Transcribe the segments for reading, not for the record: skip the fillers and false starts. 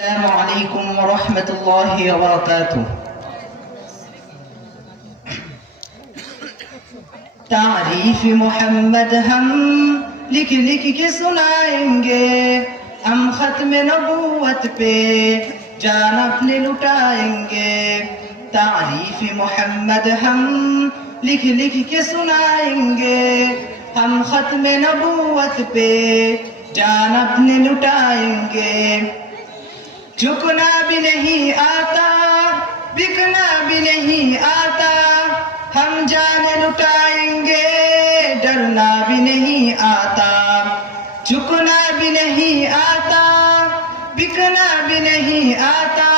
السلام علیکم ورحمۃ اللہ وبرکاتہ۔ تعریف محمد ہم لکھ لکھ کے سنائیں گے، ہم ختم نبوت پہ جان اپنے لٹائیں گے۔ تعریف محمد ہم لکھ لکھ کے سنائیں گے، ہم ختم نبوت پہ جان اپنے لٹائیں گے۔ جھکنا بھی نہیں آتا، بکنا بھی نہیں آتا، ہم جان لٹائیں گے، ڈرنا بھی نہیں آتا۔ جھکنا بھی نہیں آتا، بکنا بھی نہیں آتا،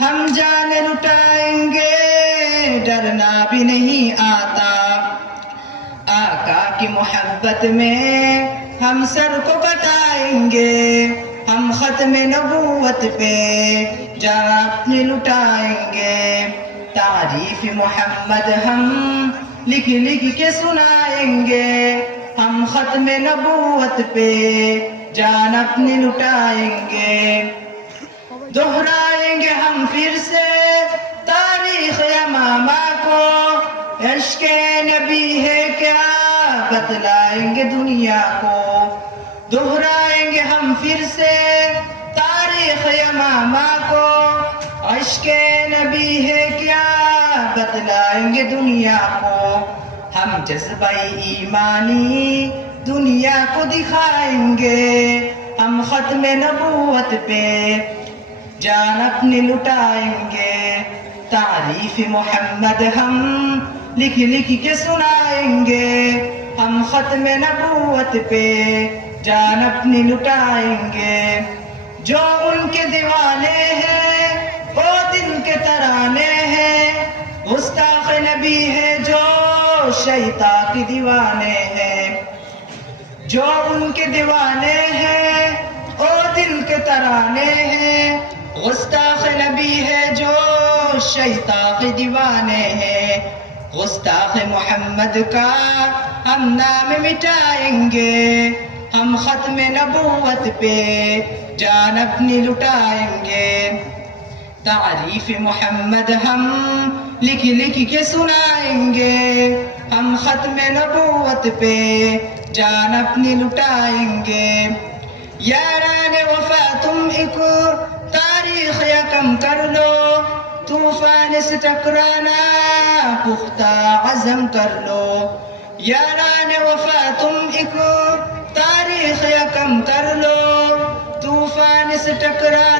ہم جان لٹائیں گے، ڈرنا بھی نہیں آتا۔ آقا کی محبت میں ہم سر کو کٹائیں گے، ہم ختم نبوت پہ جان اپنی لٹائیں گے۔ تعریف محمد ہم لکھ لکھ کے سنائیں گے، ہم ختم نبوت پہ جان اپنی لٹائیں گے۔ دہرائیں گے ہم پھر سے تاریخ یمامہ کو، عشق نبی ہے کیا بتلائیں گے دنیا کو۔ دہرائیں گے ہم پھر سے تاریخ یمامہ کو، عشق نبی ہے کیا بتلائیں گے دنیا کو۔ ہم جذبہ ایمانی دنیا کو دکھائیں گے، ہم ختم نبوت پہ جان اپنی لٹائیں گے۔ تعریف محمد ہم لکھ لکھ کے سنائیں گے، ہم ختم نبوت پہ جان اپنی لٹائیں گے۔ جو ان کے دیوانے ہیں وہ دل کے ترانے ہیں، گستاخ نبی ہے جو شیطان کے دیوانے ہیں۔ جو ان کے دیوانے ہیں وہ دل کے ترانے ہیں، گستاخ نبی ہے جو شیطان کے دیوانے ہیں۔ گستاخ محمد کا ہم نام مٹائیں گے، ہم ختم نبوت پہ جان اپنی لٹائیں گے۔ تعریف محمد ہم لکھ لکھ کے سنائیں گے، ہم ختم نبوت پہ جان اپنی لٹائیں گے۔ یاران وفا تم ایک تاریخ یکم کر لو، طوفان سے ٹکرانا پختہ عزم کر لو۔ یاران وفا تم ایک تاریخ یکم کر لو، طوفان سے ٹکرانا